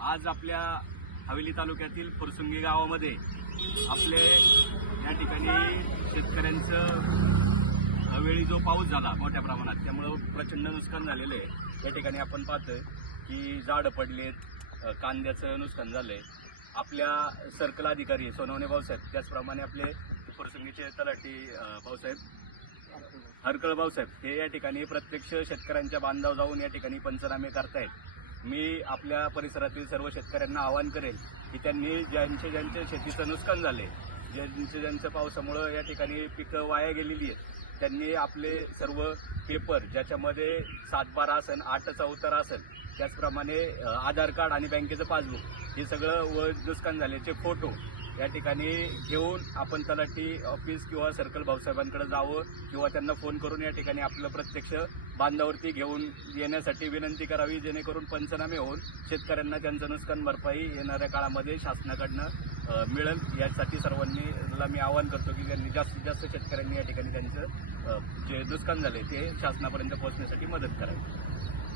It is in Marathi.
आज आपल्या हवेली तालुक्यातील फुरसुंगी गावामध्ये आपले या ठिकाणी शेतकऱ्यांचं अवेळी जो पाऊस झाला मोठ्या प्रमाणात त्यामुळं प्रचंड नुकसान झालेलं आहे। या ठिकाणी आपण पाहतोय की झाडं पडलेत, कांद्याचं नुकसान झालंय। आपल्या सर्कल अधिकारी सोनवणे भाऊसाहेब, त्याचप्रमाणे आपले फुरसुंगीचे तलाठी भाऊसाहेब हरकळ भाऊसाहेब हे या ठिकाणी प्रत्यक्ष शेतकऱ्यांच्या बांधावर जाऊन या ठिकाणी पंचनामे करतायत। मी आपल्या परिसरातील सर्व शेतकऱ्यांना आवाहन करेल की त्यांनी ज्यांचे शेतीचं नुकसान झाले, ज्यांचं पावसामुळे या ठिकाणी पिकं वाया गेलेली आहेत, त्यांनी आपले सर्व पेपर ज्याच्यामध्ये 7/12 असेल, 8चा उत्तर असेल, त्याचप्रमाणे आधार कार्ड आणि बँकेचं पासबुक हे सगळं व नुकसान झाल्याचे फोटो या ठिकाणी घेऊन आपण तलाठी ऑफिस किंवा सर्कल भाऊसाहेबांकडे जावं किंवा त्यांना फोन करून या ठिकाणी आपलं प्रत्यक्ष बांधावरती घेऊन येण्यासाठी विनंती करावी, जेणेकरून पंचनामे होऊन शेतकऱ्यांना त्यांचं नुकसान भरपाई येणाऱ्या काळामध्ये शासनाकडनं मिळेल। यासाठी सर्वांनी मी आवाहन करतो की त्यांनी जास्तीत जास्त शेतकऱ्यांनी या ठिकाणी त्यांचं जे नुकसान झाले ते शासनापर्यंत पोहोचण्यासाठी मदत करावी।